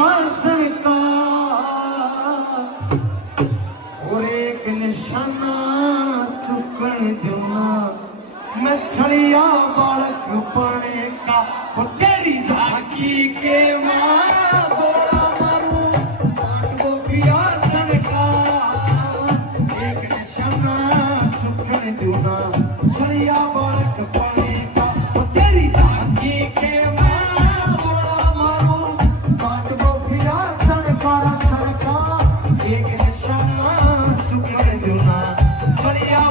आसन का और एक निशाना चुकन दूना मैं छड़िया बालक पने का वो तेरी झांकी के मारा बोला मारू पांडवों की आसन का एक निशाना चुकन दूना छड़िया बालक पने का वो तेरी झांकी के मारा बोला मारू पांडवों की आसन का एक निशाना चुकन दूना छड़िया